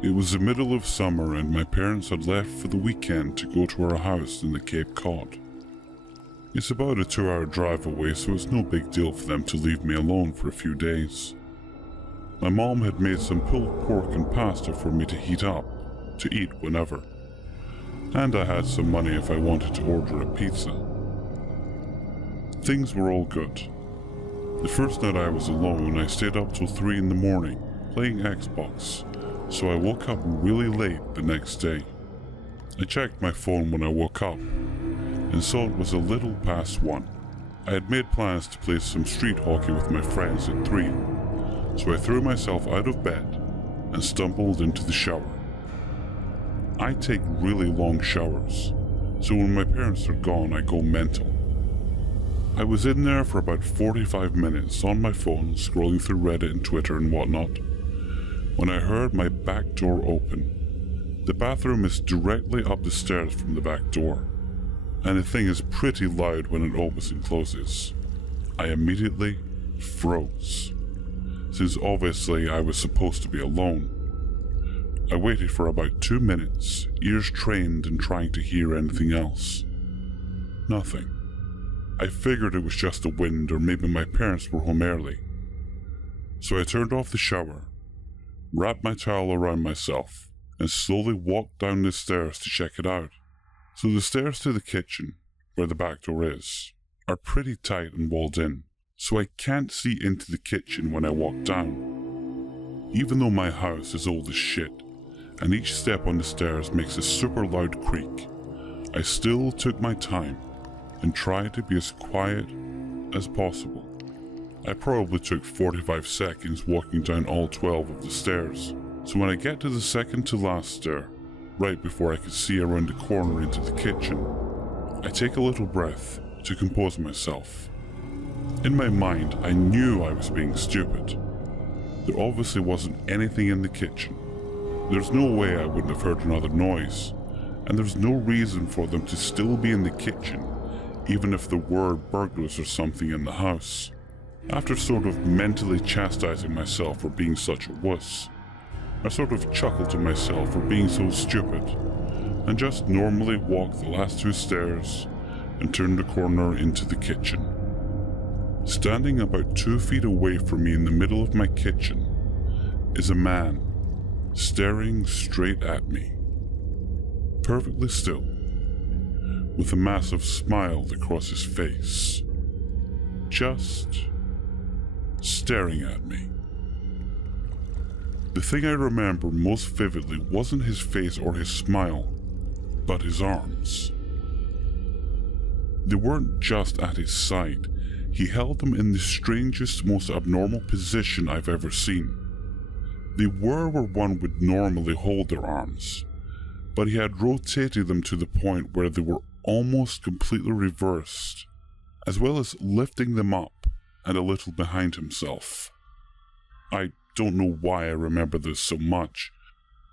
It was the middle of summer and my parents had left for the weekend to go to our house in the Cape Cod. It's about a 2-hour drive away, so it's no big deal for them to leave me alone for a few days. My mom had made some pulled pork and pasta for me to heat up, to eat whenever. And I had some money if I wanted to order a pizza. Things were all good. The first night I was alone, I stayed up till 3 in the morning, playing Xbox, so I woke up really late the next day. I checked my phone when I woke up, and saw it was a little past 1. I had made plans to play some street hockey with my friends at 3, so I threw myself out of bed and stumbled into the shower. I take really long showers, so when my parents are gone I go mental. I was in there for about 45 minutes on my phone, scrolling through Reddit and Twitter and whatnot, when I heard my back door open. The bathroom is directly up the stairs from the back door, and the thing is pretty loud when it opens and closes. I immediately froze, since obviously I was supposed to be alone. I waited for about 2 minutes, ears trained and trying to hear anything else. Nothing. I figured it was just the wind or maybe my parents were home early. So I turned off the shower, wrapped my towel around myself, and slowly walked down the stairs to check it out. So the stairs to the kitchen, where the back door is, are pretty tight and walled in, so I can't see into the kitchen when I walk down. Even though my house is old as shit, and each step on the stairs makes a super loud creak, I still took my time and tried to be as quiet as possible. I probably took 45 seconds walking down all 12 of the stairs, so when I get to the second to last stair, right before I could see around the corner into the kitchen, I take a little breath to compose myself. In my mind, I knew I was being stupid. There obviously wasn't anything in the kitchen. There's no way I wouldn't have heard another noise, and there's no reason for them to still be in the kitchen, even if there were burglars or something in the house. After sort of mentally chastising myself for being such a wuss, I sort of chuckled to myself for being so stupid, and just normally walked the last 2 stairs and turned the corner into the kitchen. Standing about 2 feet away from me in the middle of my kitchen is a man, staring straight at me, perfectly still, with a massive smile across his face, just staring at me. The thing I remember most vividly wasn't his face or his smile, but his arms. They weren't just at his side, he held them in the strangest, most abnormal position I've ever seen. They were where one would normally hold their arms, but he had rotated them to the point where they were almost completely reversed, as well as lifting them up and a little behind himself. I don't know why I remember this so much,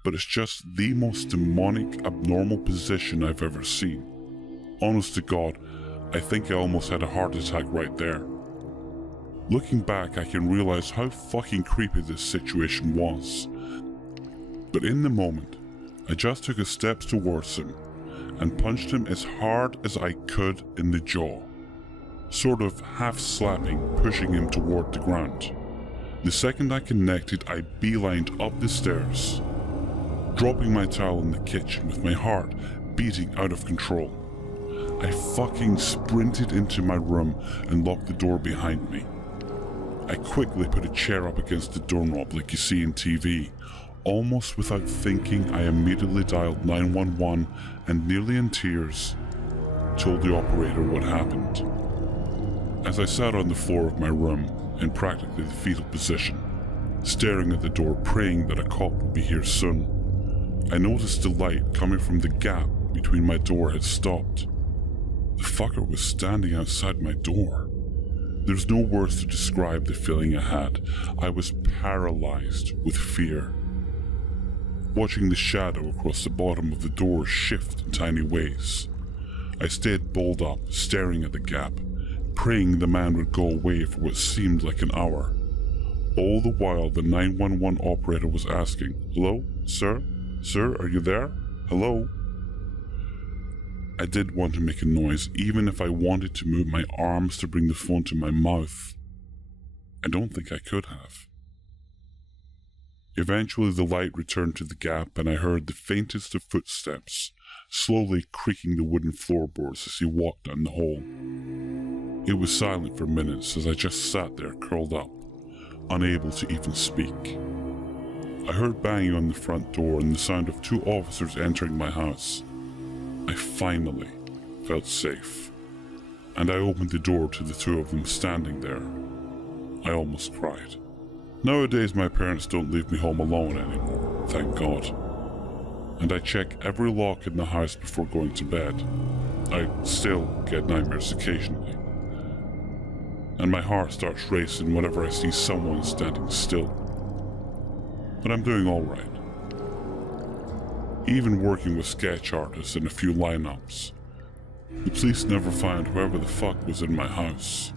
but it's just the most demonic, abnormal position I've ever seen. Honest to God, I think I almost had a heart attack right there. Looking back, I can realize how fucking creepy this situation was. But in the moment, I just took a step towards him and punched him as hard as I could in the jaw, sort of half slapping, pushing him toward the ground. The second I connected, I beelined up the stairs, dropping my towel in the kitchen with my heart beating out of control. I fucking sprinted into my room and locked the door behind me. I quickly put a chair up against the doorknob like you see in TV. Almost without thinking, I immediately dialed 911 and, nearly in tears, told the operator what happened. As I sat on the floor of my room, in practically the fetal position, staring at the door praying that a cop would be here soon, I noticed the light coming from the gap between my door had stopped. The fucker was standing outside my door. There's no words to describe the feeling I had. I was paralyzed with fear. Watching the shadow across the bottom of the door shift in tiny ways, I stayed balled up, staring at the gap, praying the man would go away for what seemed like an hour. All the while the 911 operator was asking, "Hello? Sir? Sir, are you there? Hello? I did want to make a noise, even if I wanted to move my arms to bring the phone to my mouth. I don't think I could have. Eventually the light returned to the gap and I heard the faintest of footsteps, slowly creaking the wooden floorboards as he walked down the hall. It was silent for minutes as I just sat there curled up, unable to even speak. I heard banging on the front door and the sound of 2 officers entering my house. I finally felt safe, and I opened the door to the 2 of them standing there. I almost cried. Nowadays my parents don't leave me home alone anymore, thank God. And I check every lock in the house before going to bed. I still get nightmares occasionally. And my heart starts racing whenever I see someone standing still. But I'm doing alright. Even working with sketch artists in a few lineups, the police never found whoever the fuck was in my house.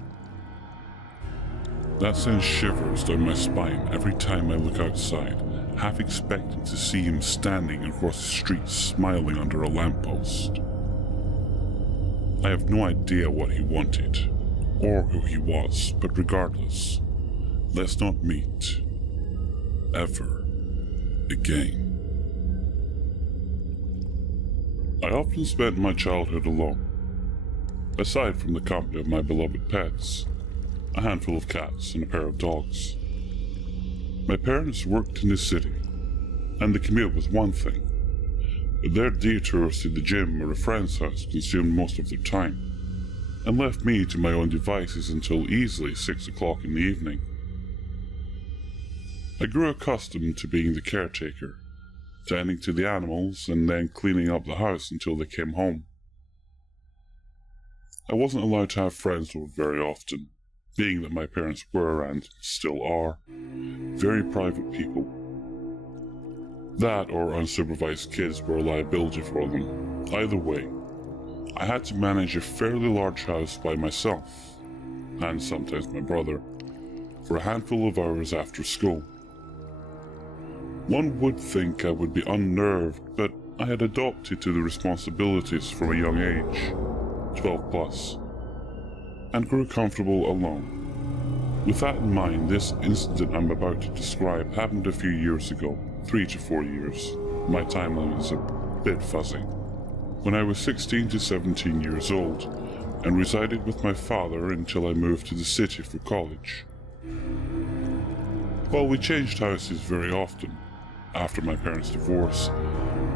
That sends shivers down my spine every time I look outside, half expecting to see him standing across the street smiling under a lamppost. I have no idea what he wanted, or who he was, but regardless, let's not meet ever again. I often spent my childhood alone, aside from the company of my beloved pets, a handful of cats and a pair of dogs. My parents worked in the city, and the commute was one thing, but their detours to the gym or a friend's house consumed most of their time, and left me to my own devices until easily 6 o'clock in the evening. I grew accustomed to being the caretaker, tending to the animals and then cleaning up the house until they came home. I wasn't allowed to have friends over very often, being that my parents were, and still are, very private people. That or unsupervised kids were a liability for them. Either way, I had to manage a fairly large house by myself, and sometimes my brother, for a handful of hours after school. One would think I would be unnerved, but I had adopted to the responsibilities from a young age, 12 plus, and grew comfortable alone. With that in mind, this incident I'm about to describe happened a few years ago, 3 to 4 years. My timeline is a bit fuzzy. When I was 16 to 17 years old, and resided with my father until I moved to the city for college. While we changed houses very often, after my parents' divorce,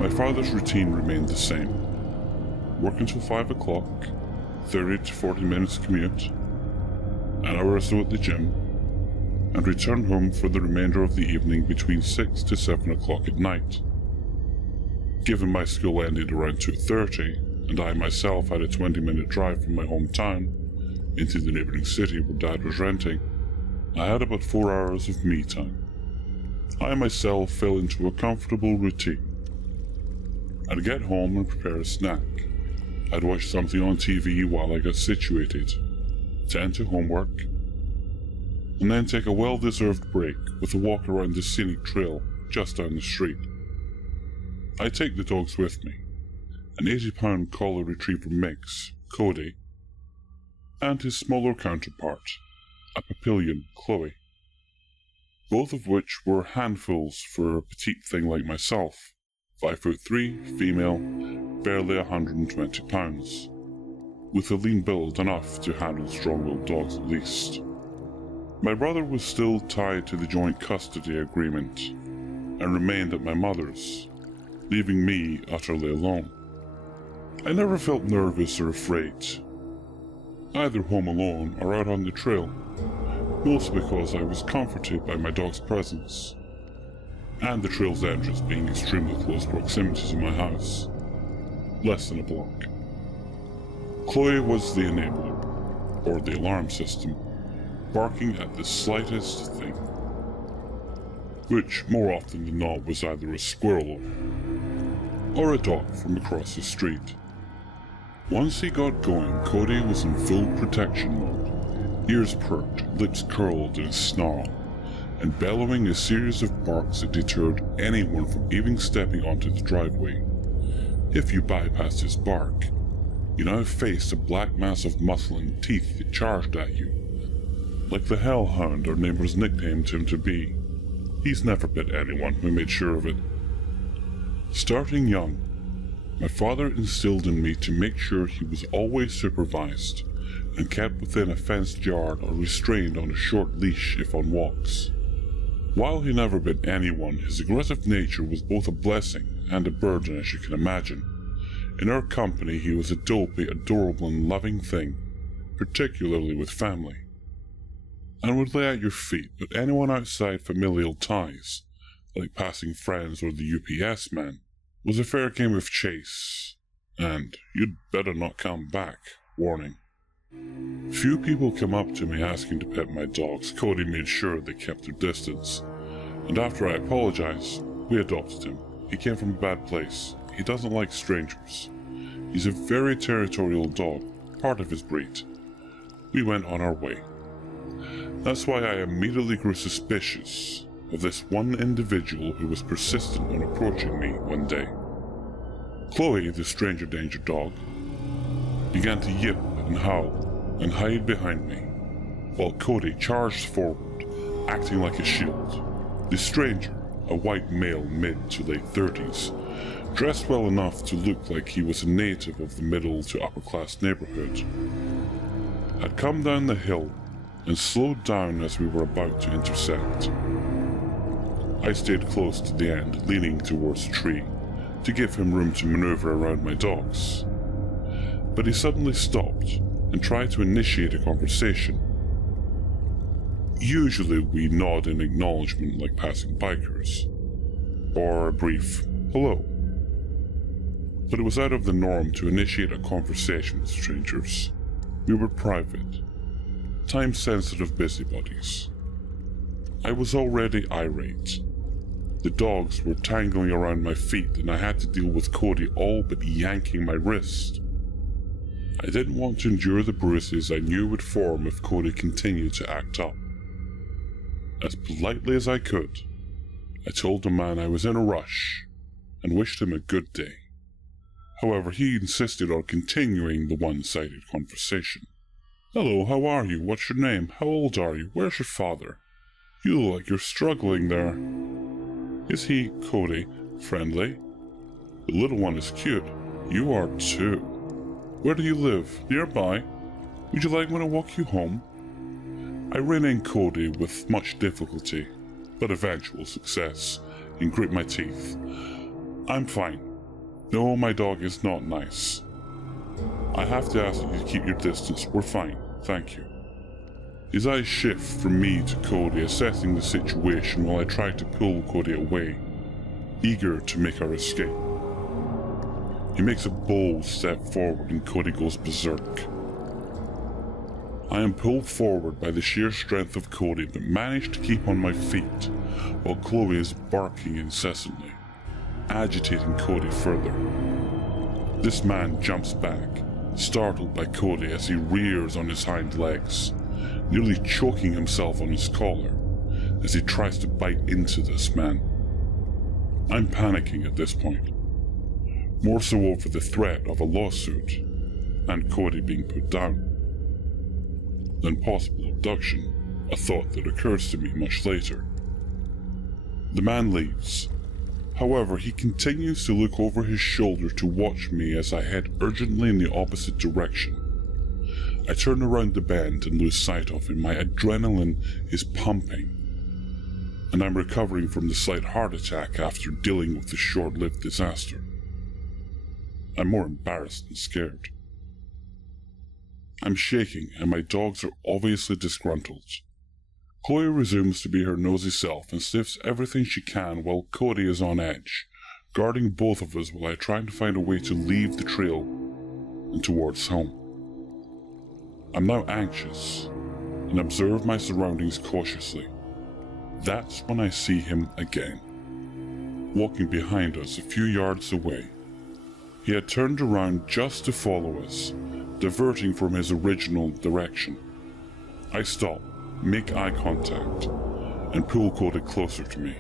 my father's routine remained the same. Work until 5 o'clock, 30 to 40 minutes commute, an hour or so at the gym, and return home for the remainder of the evening between 6 to 7 o'clock at night. Given my school ended around 2:30, and I myself had a 20-minute drive from my hometown into the neighbouring city where Dad was renting, I had about 4 hours of me time. I myself fell into a comfortable routine. I'd get home and prepare a snack. I'd watch something on TV while I got situated, tend to homework, and then take a well-deserved break with a walk around the scenic trail just down the street. I'd take the dogs with me, an 80-pound collie retriever mix, Cody, and his smaller counterpart, a Papillion, Chloe, both of which were handfuls for a petite thing like myself, 5'3", female, barely 120 pounds, with a lean build enough to handle strong-willed dogs at least. My brother was still tied to the joint custody agreement, and remained at my mother's, leaving me utterly alone. I never felt nervous or afraid, either home alone or out on the trail, mostly because I was comforted by my dog's presence, and the trail's entrance being extremely close proximity to my house, less than a block. Chloe was the enabler, or the alarm system, barking at the slightest thing, which more often than not was either a squirrel or a dog from across the street. Once he got going, Cody was in full protection mode, ears perked, lips curled in a snarl, and bellowing a series of barks that deterred anyone from even stepping onto the driveway. If you bypassed his bark, you now faced a black mass of muscle and teeth that charged at you. Like the Hellhound our neighbors nicknamed him to be, he's never bit anyone, we made sure of it. Starting young, my father instilled in me to make sure he was always supervised and kept within a fenced yard or restrained on a short leash if on walks. While he never bit anyone, his aggressive nature was both a blessing and a burden, as you can imagine. In our company, he was a dopey, adorable and loving thing, particularly with family, and would lay at your feet, but anyone outside familial ties, like passing friends or the UPS man, was a fair game of chase, and you'd better not come back, warning. Few people come up to me asking to pet my dogs. Cody made sure they kept their distance, and after I apologized, we adopted him. He came from a bad place. He doesn't like strangers. He's a very territorial dog, part of his breed. We went on our way. That's why I immediately grew suspicious of this one individual who was persistent on approaching me one day. Chloe, the stranger danger dog, began to yip and howl and hide behind me, while Cody charged forward, acting like a shield. The stranger, a white male mid to late 30s, dressed well enough to look like he was a native of the middle to upper class neighborhood, had come down the hill and slowed down as we were about to intersect. I stayed close to the end, leaning towards a tree, to give him room to maneuver around my dogs. But he suddenly stopped and tried to initiate a conversation. Usually we nod in acknowledgement like passing bikers, or a brief hello. But it was out of the norm to initiate a conversation with strangers. We were private, time-sensitive busybodies. I was already irate. The dogs were tangling around my feet and I had to deal with Cody all but yanking my wrist. I didn't want to endure the bruises I knew would form if Cody continued to act up. As politely as I could, I told the man I was in a rush and wished him a good day. However, he insisted on continuing the one-sided conversation. Hello, how are you? What's your name? How old are you? Where's your father? You look like you're struggling there. Is he, Cody, friendly? The little one is cute. You are too. Where do you live? Nearby? Would you like me to walk you home? I rein in Cody with much difficulty, but eventual success, and grit my teeth. I'm fine. No, my dog is not nice. I have to ask you to keep your distance. We're fine, thank you. His eyes shift from me to Cody, assessing the situation while I try to pull Cody away, eager to make our escape. He makes a bold step forward and Cody goes berserk. I am pulled forward by the sheer strength of Cody, but manage to keep on my feet while Chloe is barking incessantly, agitating Cody further. This man jumps back, startled by Cody as he rears on his hind legs, nearly choking himself on his collar as he tries to bite into this man. I'm panicking at this point, more so over the threat of a lawsuit and Cody being put down than possible abduction, a thought that occurs to me much later. The man leaves. However, he continues to look over his shoulder to watch me as I head urgently in the opposite direction. I turn around the bend and lose sight of him. My adrenaline is pumping, and I'm recovering from the slight heart attack after dealing with the short-lived disaster. I'm more embarrassed than scared. I'm shaking, and my dogs are obviously disgruntled. Chloe resumes to be her nosy self and sniffs everything she can while Cody is on edge, guarding both of us while I try to find a way to leave the trail and towards home. I'm now anxious and observe my surroundings cautiously. That's when I see him again, walking behind us a few yards away. He had turned around just to follow us, diverting from his original direction. I stop, make eye contact, and pull Cody closer to me.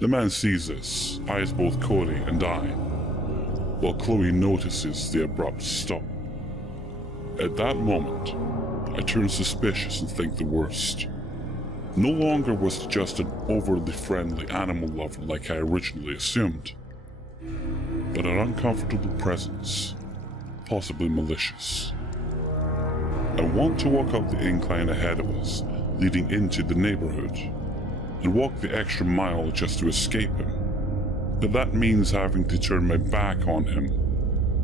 The man sees this, eyes both Cody and I, while Chloe notices the abrupt stop. At that moment, I turn suspicious and think the worst. No longer was it just an overly friendly animal lover like I originally assumed, but an uncomfortable presence, possibly malicious. I want to walk up the incline ahead of us, leading into the neighborhood, and walk the extra mile just to escape him. But that means having to turn my back on him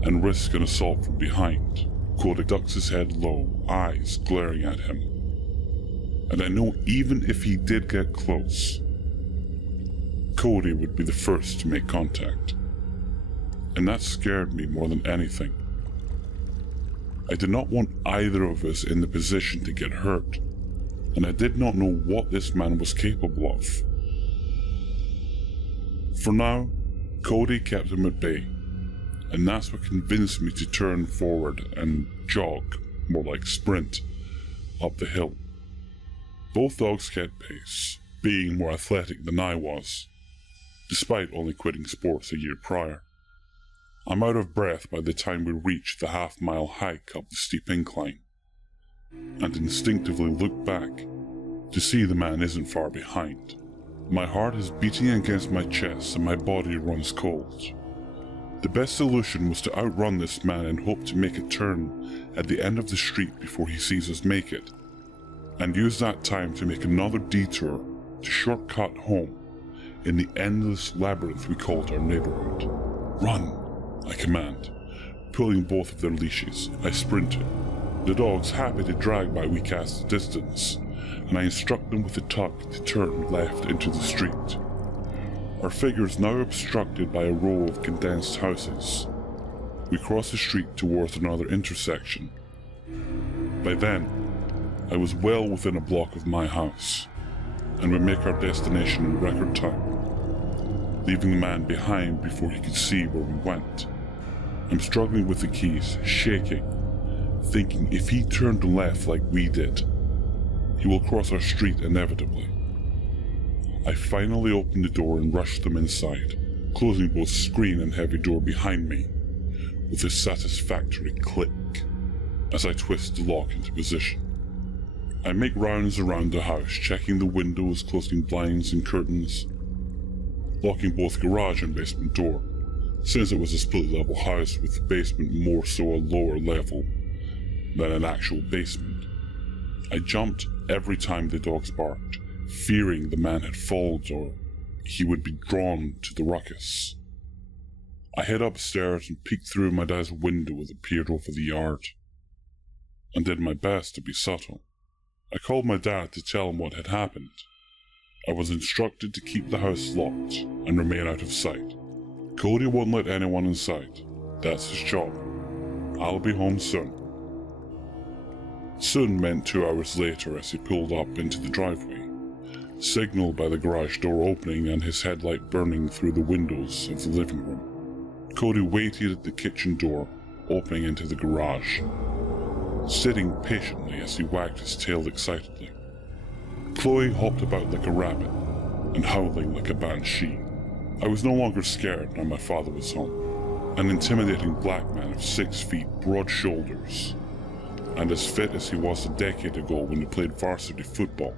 and risk an assault from behind. Cody ducks his head low, eyes glaring at him. And I know even if he did get close, Cody would be the first to make contact. And that scared me more than anything. I did not want either of us in the position to get hurt, and I did not know what this man was capable of. For now, Cody kept him at bay, and that's what convinced me to turn forward and jog, more like sprint, up the hill. Both dogs kept pace, being more athletic than I was, despite only quitting sports a year prior. I'm out of breath by the time we reach the half-mile hike up the steep incline, and instinctively look back to see the man isn't far behind. My heart is beating against my chest and my body runs cold. The best solution was to outrun this man and hope to make a turn at the end of the street before he sees us make it, and use that time to make another detour to shortcut home in the endless labyrinth we called our neighborhood. "Run," I command, pulling both of their leashes. I sprinted. The dogs, happy to drag by, we cast a distance, and I instruct them with a tug to turn left into the street. Our figures now obstructed by a row of condensed houses. We cross the street towards another intersection. By then, I was well within a block of my house, and we make our destination in record time, leaving the man behind before he could see where we went. I'm struggling with the keys, shaking, thinking if he turned left like we did, he will cross our street inevitably. I finally open the door and rush them inside, closing both screen and heavy door behind me with a satisfactory click as I twist the lock into position. I make rounds around the house, checking the windows, closing blinds and curtains, locking both garage and basement door, since it was a split-level house with the basement more so a lower level than an actual basement. I jumped every time the dogs barked, fearing the man had followed or he would be drawn to the ruckus. I head upstairs and peeked through my dad's window that peered over the yard, and did my best to be subtle. I called my dad to tell him what had happened. I was instructed to keep the house locked and remain out of sight. Cody won't let anyone inside. That's his job. I'll be home soon. Soon meant 2 hours later as he pulled up into the driveway, signaled by the garage door opening and his headlight burning through the windows of the living room. Cody waited at the kitchen door, opening into the garage, sitting patiently as he wagged his tail excitedly. Chloe hopped about like a rabbit and howling like a banshee. I was no longer scared now my father was home. An intimidating black man of 6 feet, broad shoulders, and as fit as he was a decade ago when he played varsity football.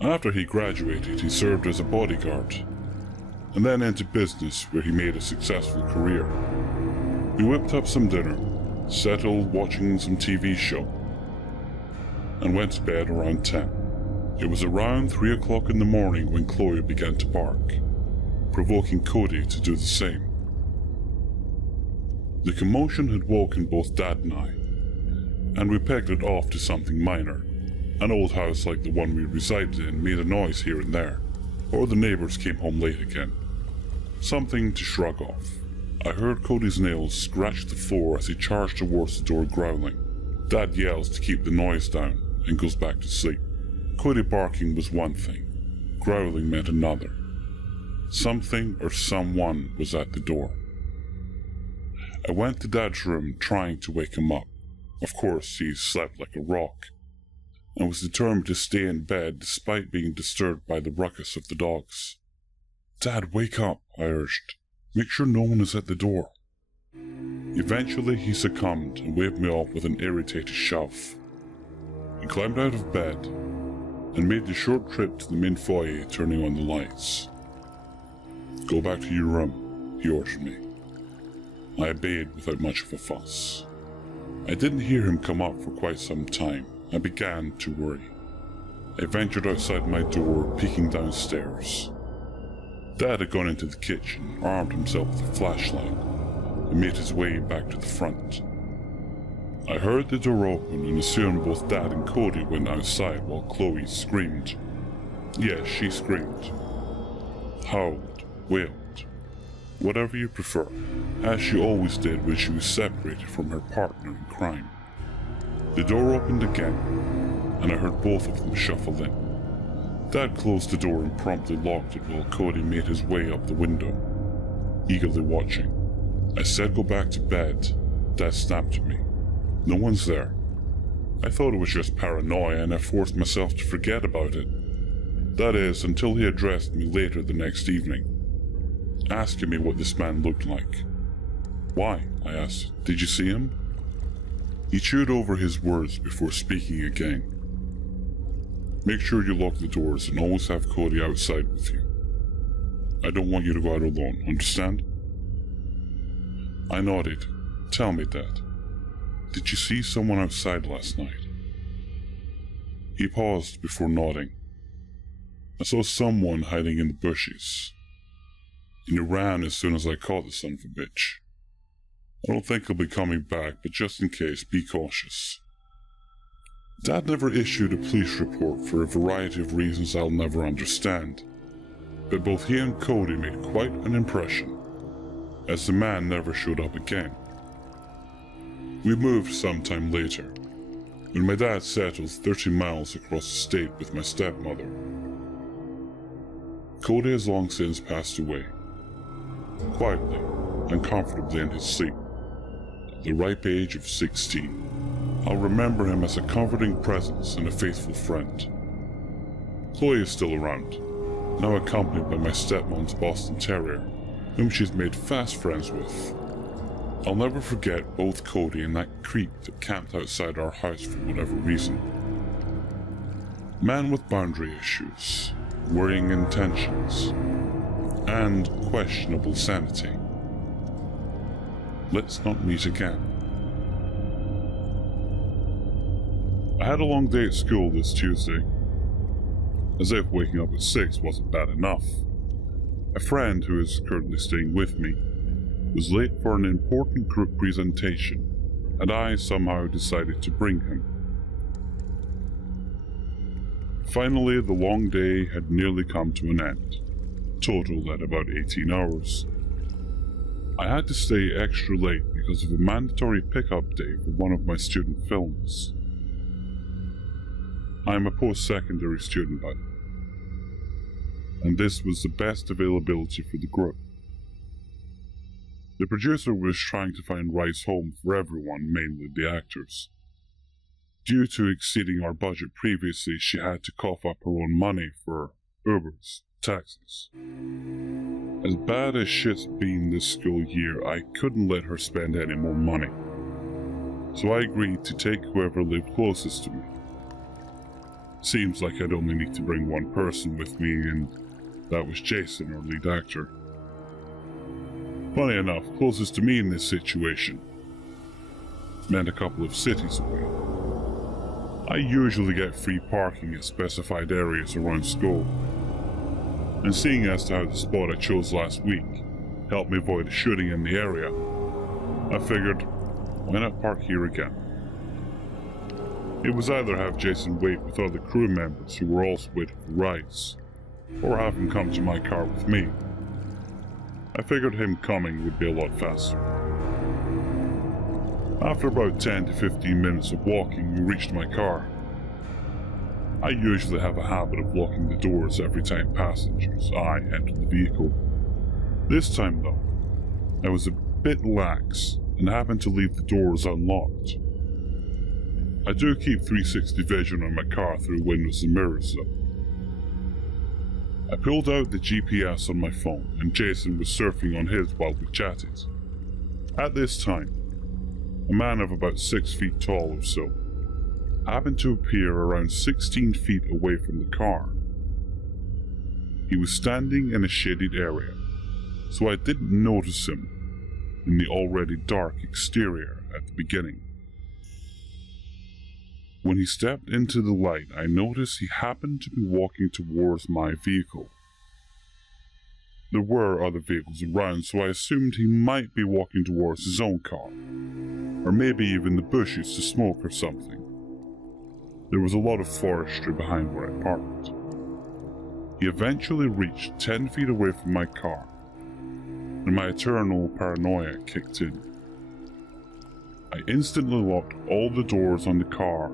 After he graduated, he served as a bodyguard, and then into business where he made a successful career. We whipped up some dinner, settled watching some TV show, and went to bed around 10. It was around 3 o'clock in the morning when Chloe began to bark, provoking Cody to do the same. The commotion had woken both Dad and I, and we pegged it off to something minor. An old house like the one we resided in made a noise here and there, or the neighbors came home late again. Something to shrug off. I heard Cody's nails scratch the floor as he charged towards the door growling. Dad yells to keep the noise down and goes back to sleep. Cody barking was one thing, growling meant another. Something or someone was at the door. I went to Dad's room trying to wake him up. Of course, he slept like a rock. I was determined to stay in bed despite being disturbed by the ruckus of the dogs. "Dad, wake up," I urged. "Make sure no one is at the door." Eventually he succumbed and waved me off with an irritated shove. He climbed out of bed and made the short trip to the main foyer, turning on the lights. "Go back to your room," he ordered me. I obeyed without much of a fuss. I didn't hear him come up for quite some time. I began to worry. I ventured outside my door, peeking downstairs. Dad had gone into the kitchen, armed himself with a flashlight, and made his way back to the front. I heard the door open and assumed both Dad and Cody went outside while Chloe screamed. Yes, she screamed. Howled, wailed, whatever you prefer, as she always did when she was separated from her partner in crime. The door opened again, and I heard both of them shuffle in. Dad closed the door and promptly locked it while Cody made his way up the window, eagerly watching. I said go back to bed. Dad snapped at me. "No one's there." I thought it was just paranoia and I forced myself to forget about it. That is, until he addressed me later the next evening, asking me what this man looked like. "Why?" I asked. "Did you see him?" He chewed over his words before speaking again. "Make sure you lock the doors and always have Cody outside with you. I don't want you to go out alone, understand?" I nodded. "Tell me, Dad, did you see someone outside last night?" He paused before nodding. "I saw someone hiding in the bushes, and he ran as soon as I caught the son of a bitch. I don't think he'll be coming back, but just in case, be cautious." Dad never issued a police report for a variety of reasons I'll never understand, but both he and Cody made quite an impression, as the man never showed up again. We moved sometime later, when my dad settled 30 miles across the state with my stepmother. Cody has long since passed away, quietly and comfortably in his sleep, at the ripe age of 16. I'll remember him as a comforting presence and a faithful friend. Chloe is still around, now accompanied by my stepmom's Boston Terrier, whom she's made fast friends with. I'll never forget both Cody and that creep that camped outside our house for whatever reason. Man with boundary issues, worrying intentions, and questionable sanity. Let's not meet again. I had a long day at school this Tuesday, as if waking up at 6 wasn't bad enough. A friend who is currently staying with me was late for an important group presentation, and I somehow decided to bring him. Finally, the long day had nearly come to an end, totaled at about 18 hours. I had to stay extra late because of a mandatory pickup day for one of my student films. I am a post-secondary student, by the way, and this was the best availability for the group. The producer was trying to find rides home for everyone, mainly the actors. Due to exceeding our budget previously, she had to cough up her own money for Ubers, taxis. As bad as shit's been this school year, I couldn't let her spend any more money. So I agreed to take whoever lived closest to me. Seems like I'd only need to bring one person with me, and that was Jason, our lead actor. Funny enough, closest to me in this situation meant a couple of cities away. I usually get free parking at specified areas around school, and seeing as to how the spot I chose last week helped me avoid a shooting in the area, I figured, why not park here again? It was either have Jason wait with other crew members who were also waiting for rides, or have him come to my car with me. I figured him coming would be a lot faster. After about 10 to 15 minutes of walking, we reached my car. I usually have a habit of locking the doors every time passengers I enter the vehicle. This time though, I was a bit lax and happened to leave the doors unlocked. I do keep 360 vision on my car through windows and mirrors though. I pulled out the GPS on my phone and Jason was surfing on his while we chatted. At this time, a man of about 6 feet tall or so happened to appear around 16 feet away from the car. He was standing in a shaded area, so I didn't notice him in the already dark exterior at the beginning. When he stepped into the light, I noticed he happened to be walking towards my vehicle. There were other vehicles around, so I assumed he might be walking towards his own car, or maybe even the bushes to smoke or something. There was a lot of forestry behind where I parked. He eventually reached 10 feet away from my car, and my eternal paranoia kicked in. I instantly locked all the doors on the car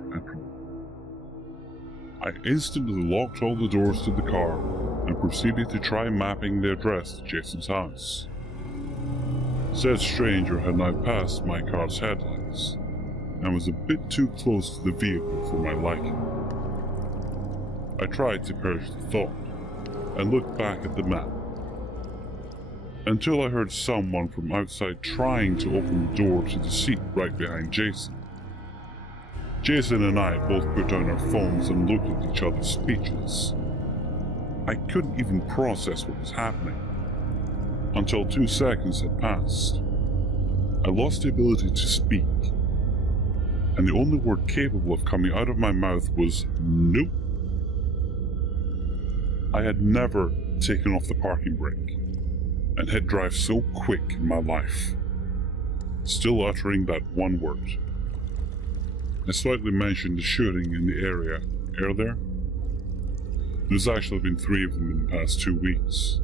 and proceeded to try mapping the address to Jason's house. Said stranger had now passed my car's headlights and was a bit too close to the vehicle for my liking. I tried to purge the thought and looked back at the map until I heard someone from outside trying to open the door to the seat right behind Jason. Jason and I both put down our phones and looked at each other speechless. I couldn't even process what was happening until 2 seconds had passed. I lost the ability to speak, and the only word capable of coming out of my mouth was nope. I had never taken off the parking brake and had drive so quick in my life, still uttering that one word. I slightly mentioned the shooting in the area earlier. There's actually been 3 of them in the past 2 weeks.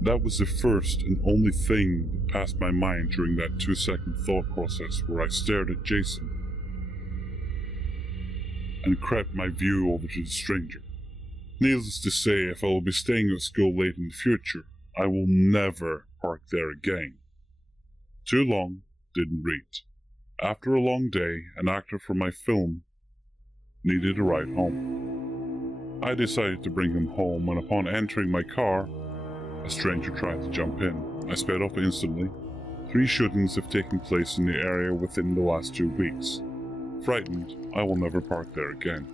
That was the first and only thing that passed my mind during that 2-second thought process where I stared at Jason and crept my view over to the stranger. Needless to say, if I will be staying at school late in the future, I will never park there again. Too long, didn't read. After a long day, an actor for my film needed a ride home. I decided to bring him home, and upon entering my car, a stranger tried to jump in. I sped up instantly. 3 shootings have taken place in the area within the last 2 weeks. Frightened, I will never park there again.